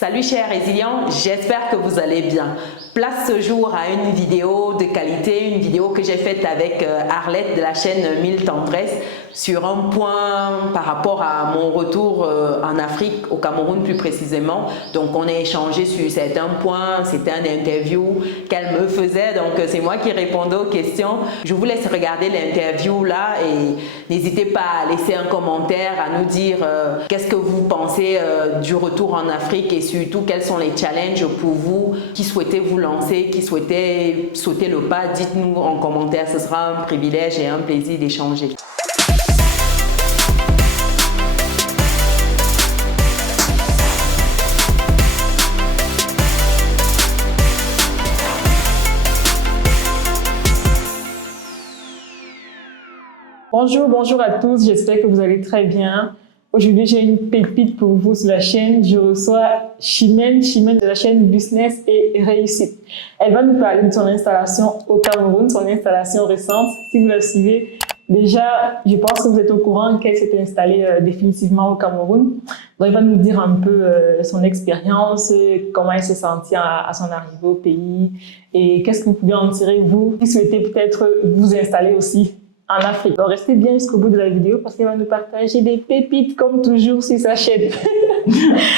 Salut chers résilients, j'espère que vous allez bien. Place ce jour à une vidéo de qualité, une vidéo que j'ai faite avec Arlette de la chaîne 1000 Tendresses sur un point par rapport à mon retour en Afrique, au Cameroun plus précisément. Donc on a échangé sur certains points, c'était un interview qu'elle me faisait, donc c'est moi qui répondais aux questions. Je vous laisse regarder l'interview là et n'hésitez pas à laisser un commentaire, à nous dire qu'est-ce que vous pensez du retour en Afrique et surtout quels sont les challenges pour vous qui souhaitez vous lancer, qui souhaitez sauter le pas. Dites-nous en commentaire, ce sera un privilège et un plaisir d'échanger. Bonjour à tous, j'espère que vous allez très bien. Aujourd'hui, j'ai une pépite pour vous sur la chaîne. Je reçois Chimène de la chaîne Business et Réussite. Elle va nous parler de son installation au Cameroun, son installation récente. Si vous la suivez, déjà, je pense que vous êtes au courant qu'elle s'est installée définitivement au Cameroun. Donc, elle va nous dire un peu son expérience, comment elle s'est sentie à son arrivée au pays et qu'est-ce que vous pouvez en tirer, vous qui souhaitez peut-être vous installer aussi en Afrique. Donc, restez bien jusqu'au bout de la vidéo parce qu'elle va nous partager des pépites comme toujours sur sa chaîne.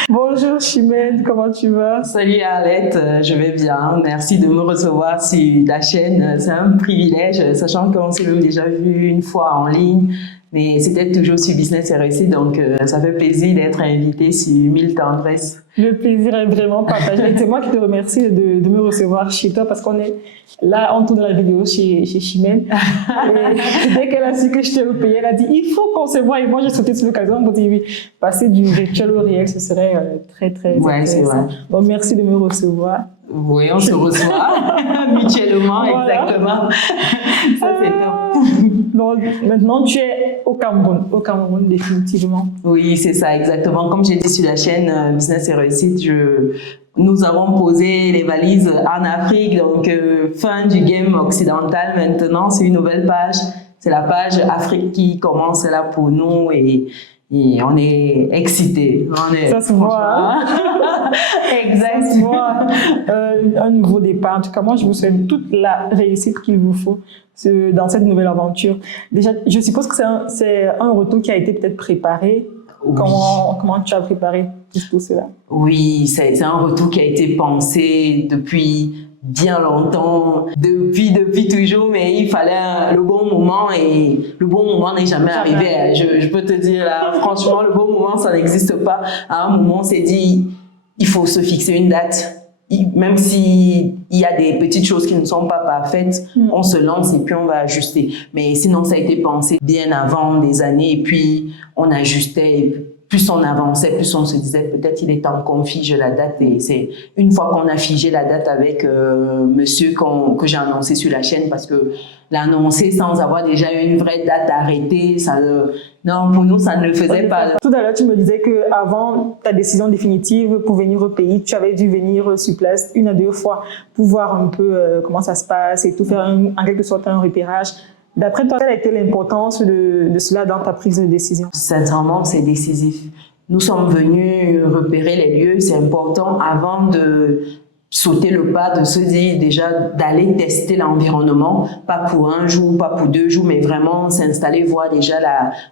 Bonjour Chimène, comment tu vas? Salut Arlette, je vais bien. Merci de me recevoir sur la chaîne. C'est un privilège, sachant qu'on s'est même déjà vu une fois en ligne. Mais c'était toujours sur Business et Réussite, donc ça fait plaisir d'être invité sur 1000 Tendresses. Le plaisir est vraiment partagé. C'est moi qui te remercie de me recevoir chez toi parce qu'on est là, on tourne la vidéo chez Chimène. Et dès qu'elle a su que j'étais au pays, elle a dit il faut qu'on se voit. Et moi, j'ai sauté sur l'occasion pour dire oui, passer du virtuel au réel, ce serait très intéressant. Donc, merci de me recevoir. Oui, on se reçoit mutuellement, voilà. Exactement. Ça, c'est top. Donc, maintenant, tu es au Cameroun définitivement. Oui, c'est ça, exactement. Comme j'ai dit sur la chaîne Business et Réussite, nous avons posé les valises en Afrique, donc fin du game occidental maintenant, c'est une nouvelle page. C'est la page Afrique qui commence là pour nous et on est excités. Ça se voit. Exact. Ça se voit. Un nouveau départ. En tout cas, moi, je vous souhaite toute la réussite qu'il vous faut dans cette nouvelle aventure. Déjà, je suppose que c'est un retour qui a été peut-être préparé. Oui. Comment tu as préparé tout cela? Oui, c'est un retour qui a été pensé depuis bien longtemps, depuis toujours, mais il fallait le bon moment et le bon moment n'est jamais arrivé. Je peux te dire là, franchement, le bon moment, ça n'existe pas. À un moment, on s'est dit, il faut se fixer une date. Même s'il y a des petites choses qui ne sont pas parfaites, on se lance et puis on va ajuster. Mais sinon, ça a été pensé bien avant des années et puis on ajustait. Et plus on avançait, plus on se disait peut-être il est temps qu'on fige la date. Et c'est une fois qu'on a figé la date avec monsieur que j'ai annoncé sur la chaîne, parce que l'annoncer sans avoir déjà une vraie date arrêtée, non, pour nous, ça ne le faisait pas. Tout à l'heure, tu me disais qu'avant ta décision définitive pour venir au pays, tu avais dû venir sur place 1 à 2 fois pour voir un peu comment ça se passe et tout faire en quelque sorte un repérage. D'après toi, quelle a été l'importance de cela dans ta prise de décision? Sincèrement, c'est décisif. Nous sommes venus repérer les lieux. C'est important avant de sauter le pas, de se dire déjà d'aller tester l'environnement, pas pour 1 jour, pas pour 2 jours, mais vraiment s'installer, voir déjà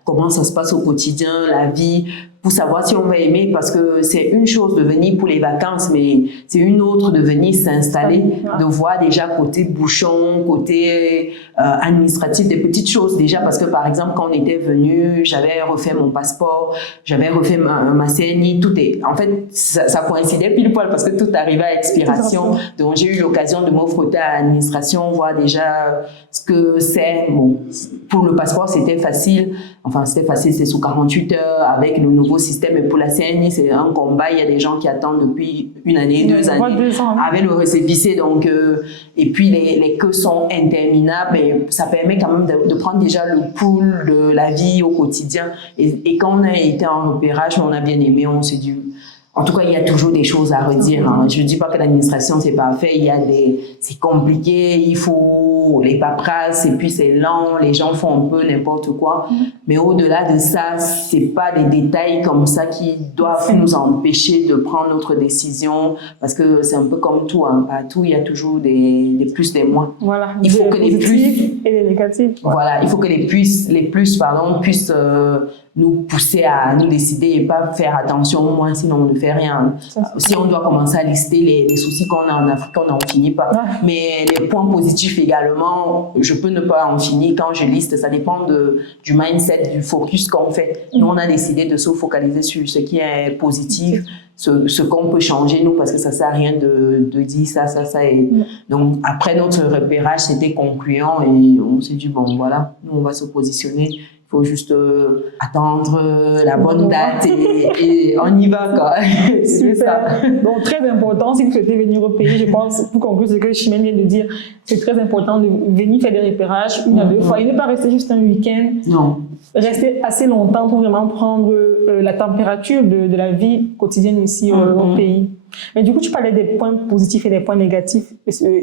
comment ça se passe au quotidien, la vie, pour savoir si on va aimer, parce que c'est une chose de venir pour les vacances, mais c'est une autre de venir s'installer, de voir déjà côté bouchon, côté administratif, des petites choses déjà, parce que par exemple, quand on était venu, j'avais refait mon passeport, j'avais refait ma CNI, en fait, ça coïncidait pile poil parce que tout arrivait à expiration, donc j'ai eu l'occasion de me frotter à l'administration, voir déjà ce que c'est. Bon, pour le passeport, c'était facile, c'est sous 48 heures avec le nouveau système, et pour la CNI, c'est un combat. Il y a des gens qui attendent depuis 1 année, 2 années, avec le récépissé, donc, et puis les queues sont interminables, et ça permet quand même de prendre déjà le pouls de la vie au quotidien. Et quand on a été en repérage, on a bien aimé, on s'est dit, En tout cas, il y a toujours des choses à redire. Hein. Je ne dis pas que l'administration, c'est parfait. C'est compliqué, il faut les paperasses, et puis c'est lent, les gens font un peu n'importe quoi. Mais au-delà de ça, c'est pas des détails comme ça qui doivent nous empêcher de prendre notre décision, parce que c'est un peu comme tout. Hein. Partout, il y a toujours des plus, des moins. Voilà. Il faut que les plus et les négatifs. Voilà, il faut que les plus puissent nous pousser à nous décider et pas faire attention au moins, sinon on ne fait rien. Si on doit commencer à lister les soucis qu'on a en Afrique, on n'en finit pas. Mais les points positifs également, je peux ne pas en finir quand je liste. Ça dépend du mindset, du focus qu'on fait. Nous, on a décidé de se focaliser sur ce qui est positif, ce qu'on peut changer, nous, parce que ça ne sert à rien de dire ça. Et donc, après notre repérage, c'était concluant et on s'est dit, bon, voilà, nous, on va se positionner. Il faut juste attendre la bonne date et on y va, quoi. C'est ça. Donc, très important, si vous souhaitez venir au pays, je pense, pour conclure ce que Chimène vient de dire, c'est très important de venir faire des repérages une à deux fois et ne pas rester juste un week-end. Non. Rester assez longtemps pour vraiment prendre la température de la vie quotidienne ici au pays. Mais du coup, tu parlais des points positifs et des points négatifs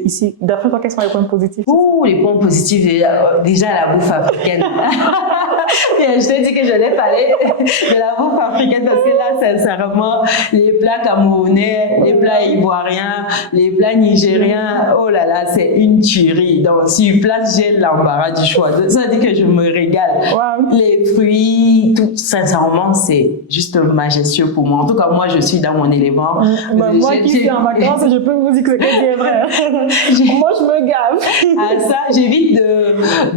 ici. D'après toi, quels sont les points positifs? Les points positifs, déjà la bouffe africaine. Je t'ai dit que je n'allais parler de la bouffe africaine parce que là, sincèrement, les plats camerounais, les plats ivoiriens, les plats nigériens, oh là là, c'est une tuerie. Donc, sur place, j'ai l'embarras du choix. Ça veut dire que je me régale. Wow. Les fruits, tout, sincèrement, c'est juste majestueux pour moi. En tout cas, moi, je suis dans mon élément. Moi qui suis en vacances, je peux vous dire que c'est vrai. Moi, je me gave. À ça, j'évite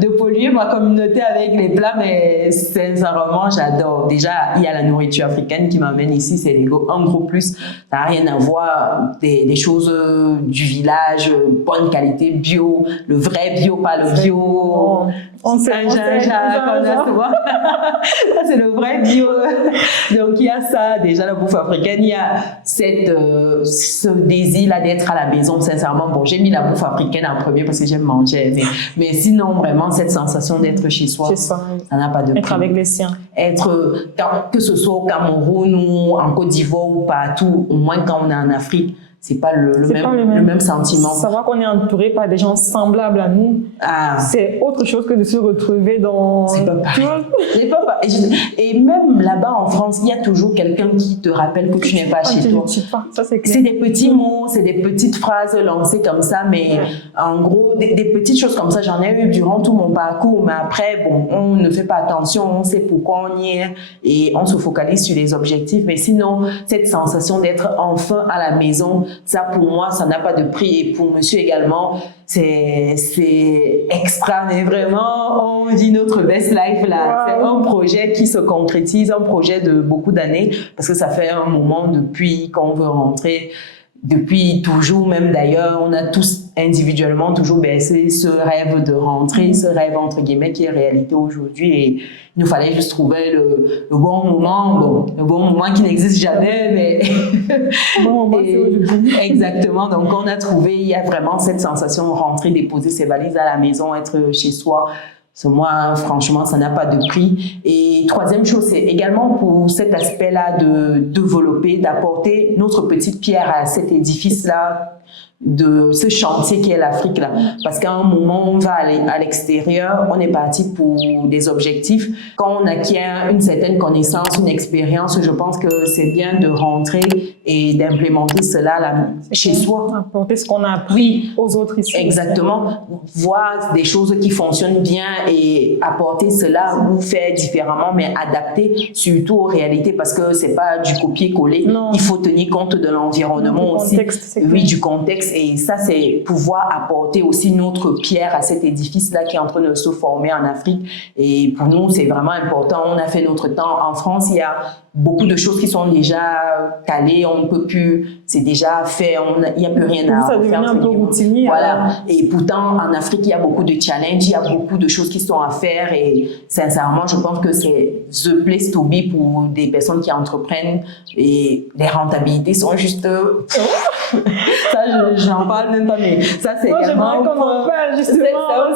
de polluer ma communauté avec les plats, mais sincèrement, j'adore. Déjà, il y a la nourriture africaine qui m'amène ici, c'est un gros plus. Ça n'a rien à voir, des choses du village, bonne qualité, bio, le vrai bio, pas le bio. On sait, Ça, c'est le vrai bio. Donc, il y a ça, déjà la bouffe africaine, il y a ce désir-là d'être à la maison, sincèrement. Bon, j'ai mis la bouffe africaine en premier parce que j'aime manger, mais sinon, vraiment, cette sensation d'être chez soi, ça n'a pas de prix. Être avec les siens. Que ce soit au Cameroun ou en Côte d'Ivoire ou partout, au moins quand on est en Afrique, c'est pas le même sentiment. Savoir qu'on est entouré par des gens semblables à nous, c'est autre chose que de se retrouver dans... C'est pas pareil. Et même là-bas en France, il y a toujours quelqu'un qui te rappelle que tu n'es pas chez toi. Ça, c'est clair. C'est des petits mots, c'est des petites phrases lancées comme ça, mais en gros, des petites choses comme ça, j'en ai eu durant tout mon parcours, mais après, bon, on ne fait pas attention, on sait pourquoi on y est et on se focalise sur les objectifs, mais sinon, cette sensation d'être enfin à la maison, ça pour moi, ça n'a pas de prix et pour monsieur également, c'est extra, mais vraiment, on dit notre best life là. Wow. C'est un projet qui se concrétise, un projet de beaucoup d'années parce que ça fait un moment depuis qu'on veut rentrer. Depuis toujours, même d'ailleurs, on a tous individuellement toujours baissé ce rêve de rentrer, ce rêve entre guillemets qui est réalité aujourd'hui et il nous fallait juste trouver le bon moment, le bon moment qui n'existe jamais, mais bon moment c'est aujourd'hui. Exactement, donc on a trouvé, il y a vraiment cette sensation de rentrer, déposer ses valises à la maison, être chez soi. Moi, franchement, ça n'a pas de prix. Et troisième chose, c'est également pour cet aspect-là de développer, d'apporter notre petite pierre à cet édifice-là, de ce chantier qui est l'Afrique là. Parce qu'à un moment, on va aller à l'extérieur, on est parti pour des objectifs. Quand on acquiert une certaine connaissance, une expérience, je pense que c'est bien de rentrer et d'implémenter cela là, chez soi. Apporter ce qu'on a appris aux autres ici. Exactement. Voir des choses qui fonctionnent bien et apporter cela ou faire différemment, mais adapter surtout aux réalités parce que c'est pas du copier-coller. Il faut tenir compte de l'environnement aussi. Oui, du contexte. Et ça, c'est pouvoir apporter aussi notre pierre à cet édifice-là qui est en train de se former en Afrique. Et pour nous, c'est vraiment important. On a fait notre temps. En France, il y a beaucoup de choses qui sont déjà calées. On ne peut plus, c'est déjà fait. Il n'y a plus rien à faire. Ça devient un peu routinier. Voilà. Et pourtant, en Afrique, il y a beaucoup de challenges. Il y a beaucoup de choses qui sont à faire. Et sincèrement, je pense que c'est the place to be pour des personnes qui entreprennent. Et les rentabilités sont juste... Ça, j'en parle même pas, mais ça, c'est également un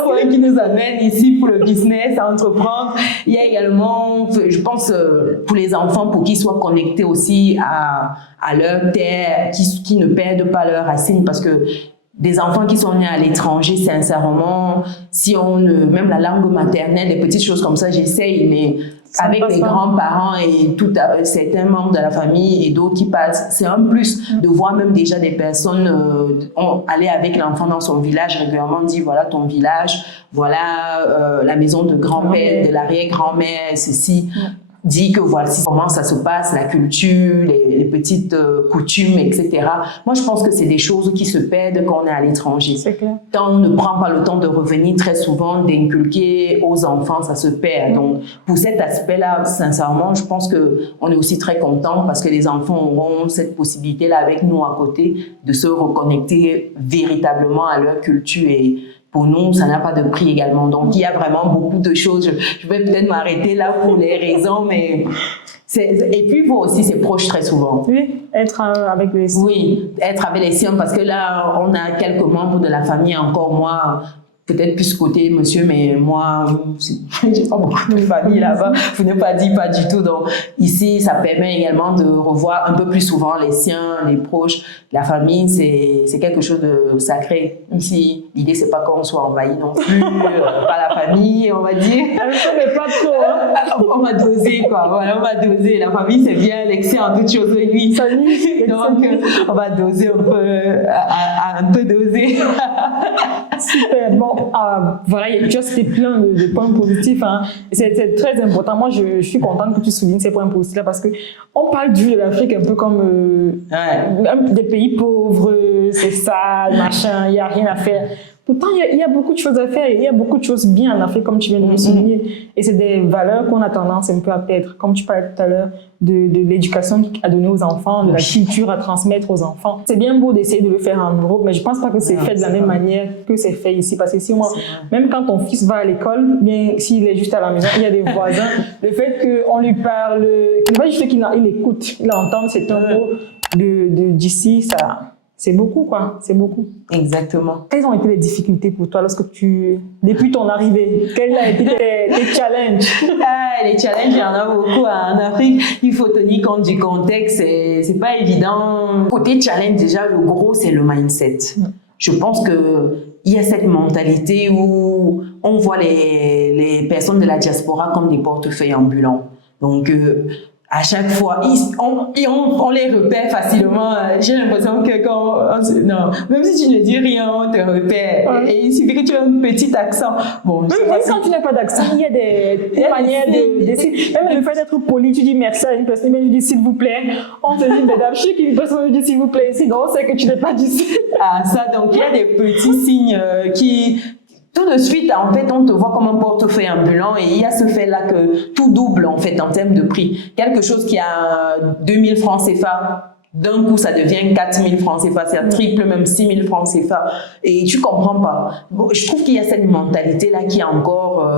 point qui nous amène ici pour le business, à entreprendre. Il y a également, je pense, pour les enfants pour qu'ils soient connectés aussi à leur terre, qui ne perdent pas leur racine, parce que des enfants qui sont nés à l'étranger, sincèrement, si on même la langue maternelle, des petites choses comme ça, j'essaye, mais avec les grands-parents et certains membres de la famille et d'autres qui passent, c'est un plus de voir même déjà des personnes aller avec l'enfant dans son village régulièrement, on dit voilà ton village, voilà la maison de grand-père, de l'arrière-grand-mère, ceci. Dit que voici comment ça se passe, la culture, les petites coutumes, etc. Moi, je pense que c'est des choses qui se perdent quand on est à l'étranger. C'est clair. Quand on ne prend pas le temps de revenir très souvent, d'inculquer aux enfants, ça se perd. Donc, pour cet aspect-là, sincèrement, je pense qu'on est aussi très content parce que les enfants auront cette possibilité-là avec nous à côté de se reconnecter véritablement à leur culture et pour nous, ça n'a pas de prix également. Donc, il y a vraiment beaucoup de choses. Je vais peut-être m'arrêter là pour les raisons, mais... Et puis, vous aussi, c'est proche très souvent. Oui, être avec les siens. Oui, être avec les siens, parce que là, on a quelques membres de la famille, encore moi, peut-être plus côté monsieur, mais moi, j'ai pas beaucoup de famille là-bas. Vous n'avez pas dit pas du tout. Donc, ici, ça permet également de revoir un peu plus souvent les siens, les proches. La famille, c'est quelque chose de sacré. Même si l'idée, c'est pas qu'on soit envahi non plus par la famille, on va dire. Mais pas trop, hein. On va doser, quoi. Voilà, on va doser. La famille, c'est bien l'excès en toutes choses. Oui. Donc, on va doser un peu, un peu doser. Super. Bon, voilà, tu as cité plein de points positifs. Hein. C'est très important. Moi, je suis contente que tu soulignes ces points positifs-là parce qu'on parle de l'Afrique un peu comme des pays pauvres, c'est sale, machin, il n'y a rien à faire. Pourtant, il y a beaucoup de choses à faire, il y a beaucoup de choses bien en Afrique, comme tu viens de le souligner. Et c'est des valeurs qu'on a tendance un peu à perdre. Comme tu parlais tout à l'heure de l'éducation à donner aux enfants, de la culture à transmettre aux enfants. C'est bien beau d'essayer de le faire en Europe, mais je pense pas que c'est fait de la même manière que c'est fait ici. Parce que si moi, même quand ton fils va à l'école, bien s'il est juste à la maison, il y a des voisins. Le fait qu'on lui parle, pas juste qu'il écoute, il entend, c'est un mot d'ici, ça... C'est beaucoup, quoi. C'est beaucoup. Exactement. Quelles ont été les difficultés pour toi depuis ton arrivée? Quels ont été tes challenges? Les challenges, il y en a beaucoup en Afrique. Il faut tenir compte du contexte. C'est pas évident. Côté challenge, déjà, le gros, c'est le mindset. Je pense qu'il y a cette mentalité où on voit les personnes de la diaspora comme des portefeuilles ambulants. Donc, à chaque fois, on les repère facilement. J'ai l'impression que même si tu ne dis rien, on te repère. Ouais. Et il suffit que tu aies un petit accent. Bon, même quand tu n'as pas d'accent, il y a des manières de... Même le fait d'être poli, tu dis merci à une personne, mais tu dis s'il vous plaît. On te dit, mesdames, je sais qu'une personne dit s'il vous plaît ici, donc on sait que tu n'es pas d'ici. Ah, ça, donc il y a des petits signes qui... Tout de suite, en fait, on te voit comme un portefeuille ambulant et il y a ce fait-là que tout double, en fait, en termes de prix. Quelque chose qui a 2000 francs CFA, d'un coup, ça devient 4000 francs CFA, c'est triple, même 6000 francs CFA. Et tu comprends pas. Bon, je trouve qu'il y a cette mentalité-là qui est encore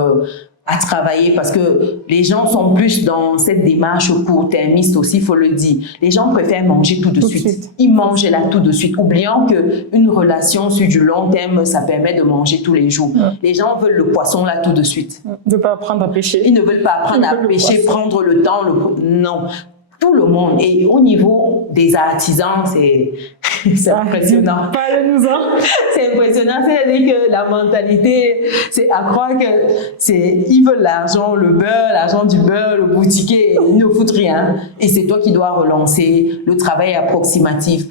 à travailler parce que les gens sont plus dans cette démarche court-termiste aussi, il faut le dire. Les gens préfèrent manger tout de suite. Ils mangent là tout de suite, oubliant qu'une relation sur du long terme, ça permet de manger tous les jours. Les gens veulent le poisson là tout de suite. Ils ne veulent pas apprendre à pêcher. Ils ne veulent pas apprendre à pêcher, prendre le temps. Non. Tout le monde. Et au niveau des artisans, c'est impressionnant. Parle-nous-en. C'est impressionnant. C'est-à-dire que la mentalité, c'est à croire que ils veulent l'argent, le beurre, l'argent du beurre, le boutiquier, ils ne foutent rien. Et c'est toi qui dois relancer le travail approximatif.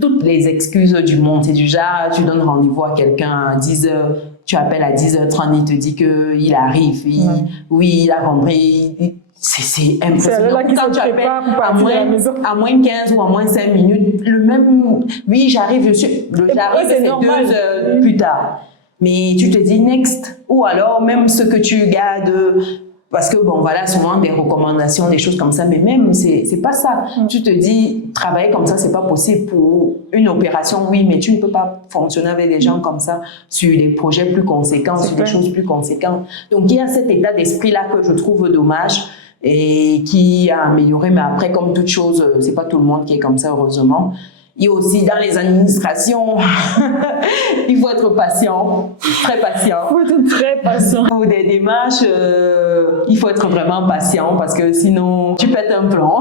Toutes les excuses du monde, c'est du genre, tu donnes rendez-vous à quelqu'un à 10h, tu appelles à 10h30, il te dit qu'il arrive. Oui, il a compris. C'est impressionnant. Quand tu appelles à moins 15 ou à moins 5 minutes, le même, oui, j'arrive, c'est 2 heures plus tard. Mais tu te dis next, ou alors même ce que tu gardes, parce que bon, voilà, souvent des recommandations, des choses comme ça, mais même, c'est pas ça. Tu te dis, travailler comme ça, c'est pas possible pour une opération, oui, mais tu ne peux pas fonctionner avec des gens comme ça sur des projets plus conséquents, sur des choses plus conséquentes. Donc, il y a cet état d'esprit-là que je trouve dommage et qui a amélioré, mais après, comme toute chose, c'est pas tout le monde qui est comme ça, heureusement. Il y a aussi dans les administrations, il faut être patient, très patient. Il faut être très patient. Pour des démarches, il faut être vraiment patient parce que sinon, tu pètes un plan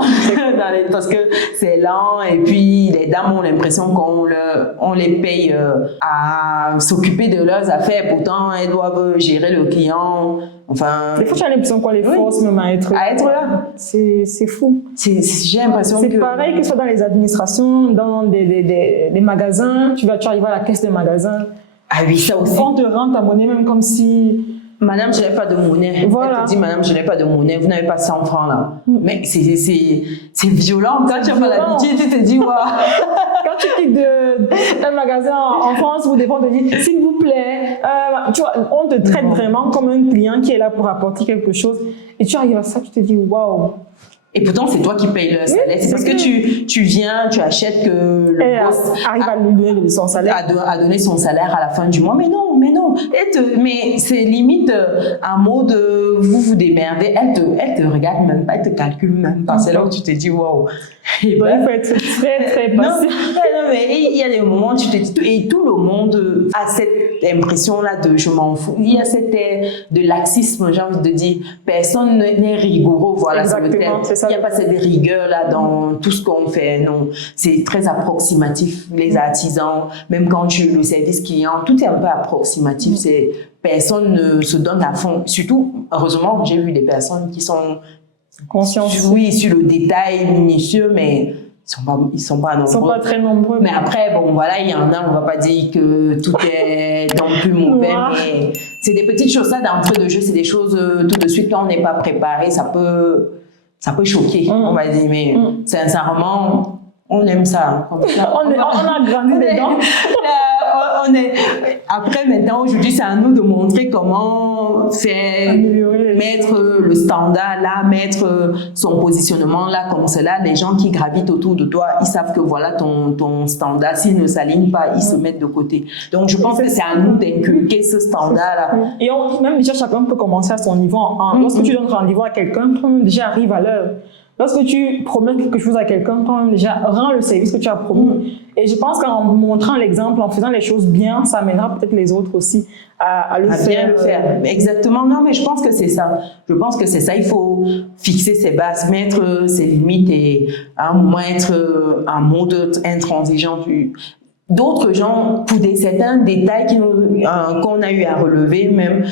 parce que c'est lent et puis les dames ont l'impression qu'on les paye à s'occuper de leurs affaires. Pourtant, elles doivent gérer le client. Enfin, des fois, tu as l'impression qu'on les force même à être là. C'est fou. J'ai l'impression que... C'est pareil que ce soit dans les administrations, dans des magasins. Tu arrives à la caisse des magasins. Ah oui, ça aussi. On te rend ta monnaie même comme si... Madame, je n'ai pas de monnaie. Voilà. Elle te dit, madame, je n'ai pas de monnaie, vous n'avez pas 100 francs là. Mais c'est violent. Quand tu n'as pas l'habitude, tu te dis, waouh. Quand tu quittes un magasin en France, vous devez te dire, s'il vous plaît, tu vois, on te traite vraiment comme un client qui est là pour apporter quelque chose. Et tu arrives à ça, tu te dis, waouh. Et pourtant, c'est toi qui payes le salaire. C'est parce que tu viens, tu achètes que le boss arrive à lui donner son salaire. À donner son salaire à la fin du mois. Mais non. Mais c'est limite un mot de vous démerdez. Elle te regarde même pas, elle te calcule même pas. C'est là où tu te dis, waouh. Il faut être très, très patient. Non, mais il y a des moments où tu te dis, et tout le monde a cette impression-là de je m'en fous. Il y a cette air de laxisme, j'ai envie de dire. Personne n'est rigoureux, voilà, c'est le terme. Il n'y a pas cette rigueur-là dans tout ce qu'on fait, non. C'est très approximatif, les artisans, même quand le service client, tout est un peu approximatif. Personne ne se donne à fond. Surtout, heureusement, j'ai vu des personnes qui sont conscients. Oui, sur le détail minutieux, mais ils sont pas nombreux. Ils sont pas très nombreux. Mais après, bon, voilà, il y en a, on va pas dire que tout est non plus mauvais, mais c'est des petites choses, ça, d'entrée de jeu, c'est des choses, tout de suite, quand on n'est pas préparé, ça peut choquer, on va dire, mais sincèrement, on aime ça. Comme ça. on a grandi dedans. Après, maintenant, aujourd'hui, c'est à nous de montrer comment faire, mettre le standard là, mettre son positionnement là, comme cela. Les gens qui gravitent autour de toi, ils savent que voilà ton standard. S'ils ne s'alignent pas, ils se mettent de côté. Donc, je pense que c'est à nous d'inculquer ce standard là. Et même déjà, chacun peut commencer à son niveau. Lorsque tu donnes rendez-vous à quelqu'un, toi-même déjà arrive à l'heure. Lorsque tu promets quelque chose à quelqu'un, toi-même déjà rends le service que tu as promis. Et je pense qu'en montrant l'exemple, en faisant les choses bien, ça amènera peut-être les autres aussi à le faire. Bien le faire. Exactement. Non, mais je pense que c'est ça. Je pense que c'est ça. Il faut fixer ses bases, mettre ses limites et à un moment être un mode intransigeant. D'autres gens, pour certains détails qu'on a eu à relever, même,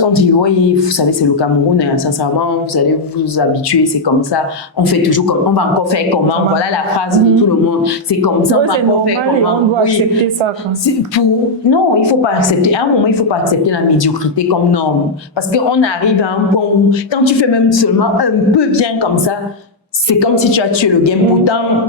on dit, oui, vous savez, c'est le Cameroun, hein, sincèrement, vous allez vous habituer, c'est comme ça, on fait toujours comme, on va encore faire comment, voilà la phrase de tout le monde, c'est comme ça, on va encore faire comment. On doit accepter ça. Non, il faut pas accepter, à un moment, il faut pas accepter la médiocrité comme norme, parce qu'on arrive à un point où, quand tu fais même seulement un peu bien comme ça, c'est comme si tu as tué le game. Pourtant,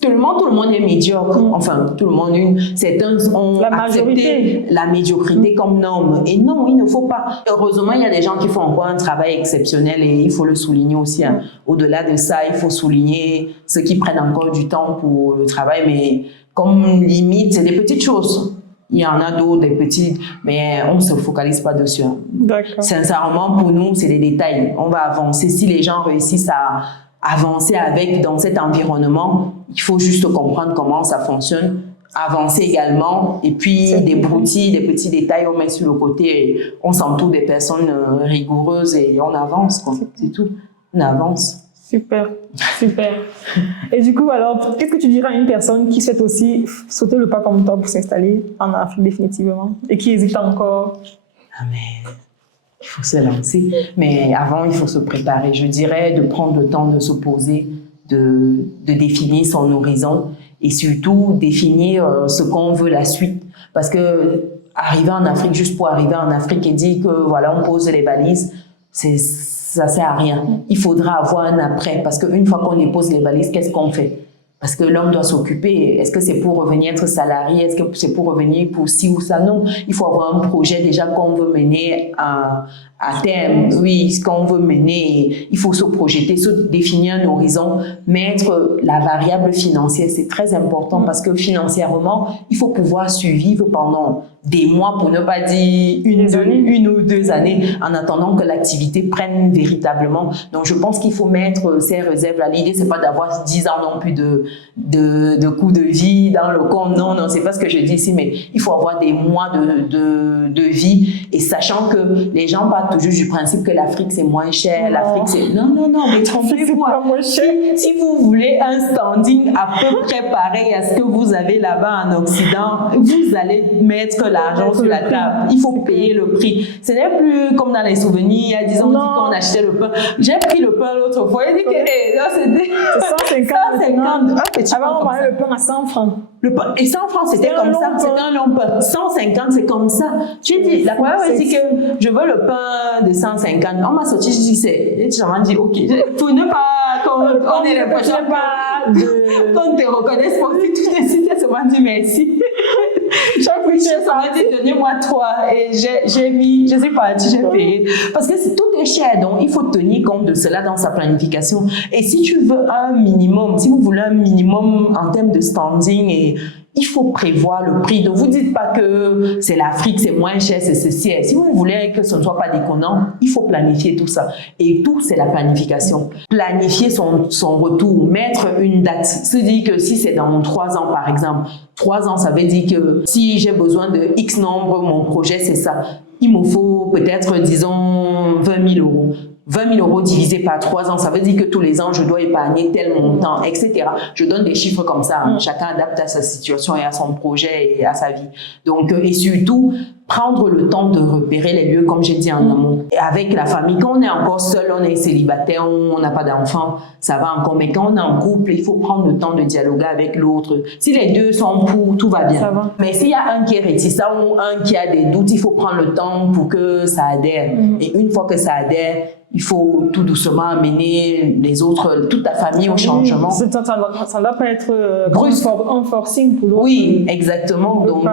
tout le monde est médiocre. Enfin, tout le monde, certains ont accepté la médiocrité comme norme. Et non, il ne faut pas. Heureusement, il y a des gens qui font encore un travail exceptionnel et il faut le souligner aussi. Hein. Au-delà de ça, il faut souligner ceux qui prennent encore du temps pour le travail. Mais comme limite, c'est des petites choses. Il y en a d'autres, des petites, mais on ne se focalise pas dessus. Hein. D'accord. Sincèrement, pour nous, c'est des détails. On va avancer. Si les gens réussissent à avancer dans cet environnement, il faut juste comprendre comment ça fonctionne, avancer également, et puis des petits détails, on met sur le côté, et on s'entoure des personnes rigoureuses et on avance, quoi. C'est tout, on avance. Super. Et du coup, alors, qu'est-ce que tu dirais à une personne qui souhaite aussi sauter le pas comme toi pour s'installer en Afrique définitivement, et qui hésite encore? Mais il faut se lancer, mais avant, il faut se préparer. Je dirais de prendre le temps de se poser, de définir son horizon et surtout définir ce qu'on veut la suite. Parce que arriver en Afrique, juste pour arriver en Afrique et dire que voilà, on pose les valises, ça sert à rien. Il faudra avoir un après, parce qu'une fois qu'on dépose les valises, qu'est-ce qu'on fait? Parce que l'homme doit s'occuper. Est-ce que c'est pour revenir être salarié? Est-ce que c'est pour revenir pour ci ou ça? Non. Il faut avoir un projet déjà qu'on veut mener à terme. Oui, ce qu'on veut mener. Il faut se projeter, se définir un horizon, mettre la variable financière. C'est très important parce que financièrement, il faut pouvoir survivre pendant des mois, pour ne pas dire une ou deux années, en attendant que l'activité prenne véritablement. Donc, je pense qu'il faut mettre ces réserves là. L'idée, c'est pas d'avoir 10 ans non plus de coût de vie dans le compte. Non, c'est pas ce que je dis ici, mais il faut avoir des mois de vie, et sachant que les gens partent toujours du principe que l'Afrique, c'est moins cher. L'Afrique, c'est... Non, mais trompez-vous. Si vous voulez un standing à peu près pareil à ce que vous avez là-bas en Occident, vous allez mettre l'argent sur la table. Il faut payer le prix. Ce n'est plus comme dans les souvenirs, il y a 10 ans, on dit qu'on achetait le pain. J'ai pris le pain l'autre fois, il dit que c'était 150. Avant, on parlait le pain à 100 francs. Le pain, et 100 francs, c'était comme ça. C'était un long pain. 150, c'est comme ça. J'ai dit, la première fois, dit que je veux le pain de 150. On m'a sorti, je dis, et tu m'as dit, ok. Pour ne pas qu'on ait l'impression qu'on te reconnaisse pour que tout de suite, elle m'a dit merci. Chaque fois que ça m'a dit, donnez-moi 3. Et j'ai mis, je sais pas, j'ai payé. Parce que tout est cher, donc il faut tenir compte de cela dans sa planification. Et si tu veux un minimum, si vous voulez un minimum en termes de standing, il faut prévoir le prix. Donc, vous dites pas que c'est l'Afrique, c'est moins cher, c'est ceci. Si vous voulez que ce ne soit pas déconnant, il faut planifier tout ça. Et tout, c'est la planification. Planifier son retour, mettre une date. Se dire que si c'est dans 3 ans, par exemple, 3 ans, ça veut dire que si j'ai besoin de X nombre, mon projet, c'est ça. Il me faut peut-être, disons, 20 000 euros. 20 000 euros divisé par 3 ans, ça veut dire que tous les ans, je dois épargner tel montant, etc. Je donne des chiffres comme ça. Chacun adapte à sa situation et à son projet et à sa vie. Donc, et surtout, prendre le temps de repérer les lieux, comme j'ai dit en amont. Et avec la famille, quand on est encore seul, on est célibataire, on n'a pas d'enfant, ça va encore. Mais quand on est en couple, il faut prendre le temps de dialoguer avec l'autre. Si les deux sont pour, tout va bien. Ça va. Mais s'il y a un qui est réticent ou un qui a des doutes, il faut prendre le temps pour que ça adhère. Et une fois que ça adhère, il faut tout doucement amener les autres, toute ta famille au changement. Ça ne doit pas être un forcing pour l'autre. Oui, exactement. Donc,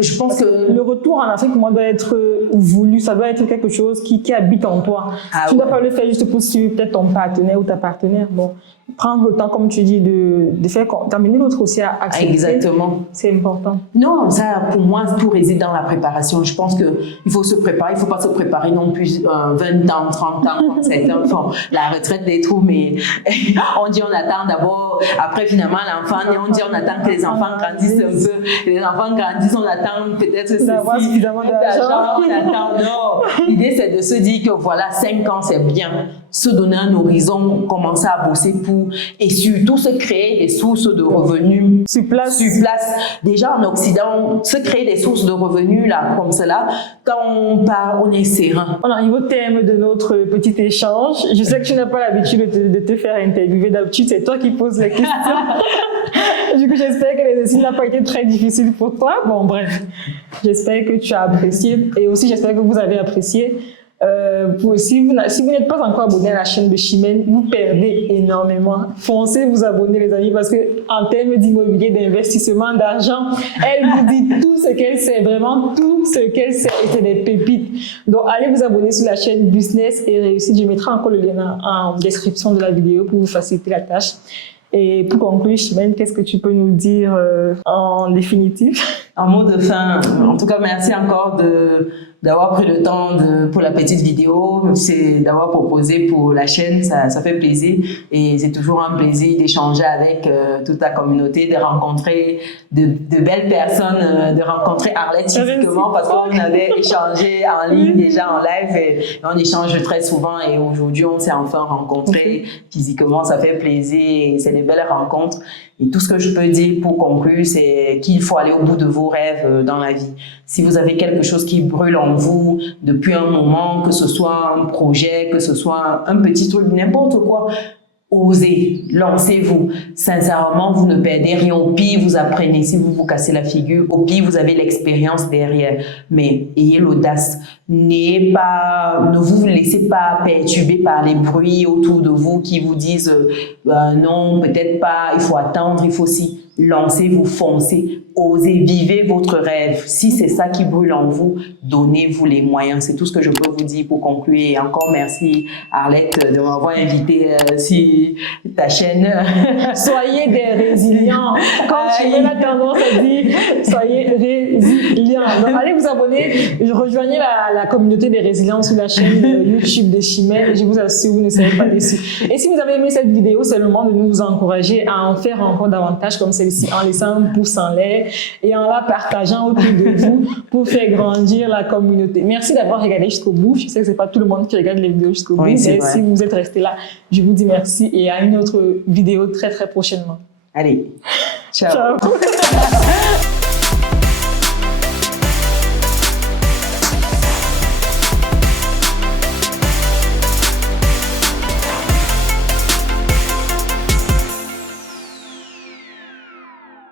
je pense que le retour en Afrique, moi, doit être voulu. Ça doit être quelque chose qui habite en toi. Tu ne dois pas le faire juste pour suivre peut-être ton partenaire ou ta partenaire. Bon, prendre le temps, comme tu dis, de faire d'amener l'autre aussi à accepter. Exactement. C'est important. Non, ça, pour moi, tout réside dans la préparation. Je pense qu'il faut se préparer. Il ne faut pas se préparer non plus 20 ans, 30 ans, 37 ans. Enfin, la retraite des trous, mais on dit on attend d'abord. Après, finalement, l'enfant, on dit on attend que les enfants grandissent un peu. Les enfants grandissent, on attend peut-être ceci. D'avoir suffisamment d'argent. On attend, non. L'idée, c'est de se dire que voilà, 5 ans, c'est bien. Se donner un horizon, commencer à bosser pour, et surtout se créer des sources de revenus sur place. Déjà en Occident, se créer des sources de revenus là, comme cela, quand on part, on est serein. On arrive au terme de notre petit échange. Je sais que tu n'as pas l'habitude de te faire interviewer. D'habitude, c'est toi qui poses les questions. Du coup, j'espère que l'exercice n'a pas été très difficile pour toi. Bon, bref, j'espère que tu as apprécié, et aussi j'espère que vous avez apprécié. Si vous n'êtes pas encore abonné à la chaîne de Chimène, vous perdez énormément. Foncez vous abonner, les amis, parce que en termes d'immobilier, d'investissement, d'argent, elle vous dit tout ce qu'elle sait, vraiment tout ce qu'elle sait, et c'est des pépites. Donc, allez vous abonner sur la chaîne Business et Réussite. Je mettrai encore le lien en description de la vidéo pour vous faciliter la tâche. Et pour conclure, Chimène, qu'est-ce que tu peux nous dire en définitif? En mot de fin, en tout cas, merci encore d'avoir pris le temps pour la petite vidéo, c'est d'avoir proposé pour la chaîne, ça fait plaisir, et c'est toujours un plaisir d'échanger avec toute ta communauté, de rencontrer de belles personnes, de rencontrer Arlette physiquement, parce qu'on avait échangé en ligne déjà en live, et on échange très souvent, et aujourd'hui on s'est enfin rencontrés physiquement, ça fait plaisir, et c'est des belles rencontres. Et tout ce que je peux dire pour conclure, c'est qu'il faut aller au bout de vos rêves dans la vie. Si vous avez quelque chose qui brûle en vous depuis un moment, que ce soit un projet, que ce soit un petit truc, n'importe quoi, osez, lancez-vous. Sincèrement, vous ne perdez rien. Au pire, vous apprenez. Si vous vous cassez la figure, au pire, vous avez l'expérience derrière. Mais ayez l'audace. Ne vous laissez pas perturber par les bruits autour de vous qui vous disent non, peut-être pas, il faut attendre, il faut aussi. Lancez-vous, foncez, osez, vivez votre rêve. Si c'est ça qui brûle en vous, donnez-vous les moyens. C'est tout ce que je peux vous dire pour conclure. Et encore merci Arlette de m'avoir invité sur ta chaîne. Soyez des résilients. Quand tu as la tendance à dire soyez résilients. bien. Donc, allez vous abonner. Rejoignez la communauté des résilients sur la chaîne YouTube de Chimène. Je vous assure, vous ne serez pas déçus. Et si vous avez aimé cette vidéo, c'est le moment de nous encourager à en faire encore davantage comme celle-ci en laissant un pouce en l'air et en la partageant autour de vous pour faire grandir la communauté. Merci d'avoir regardé jusqu'au bout. Je sais que c'est pas tout le monde qui regarde les vidéos jusqu'au bout, mais si vous êtes resté là, je vous dis merci et à une autre vidéo très très prochainement. Allez, ciao. Ciao.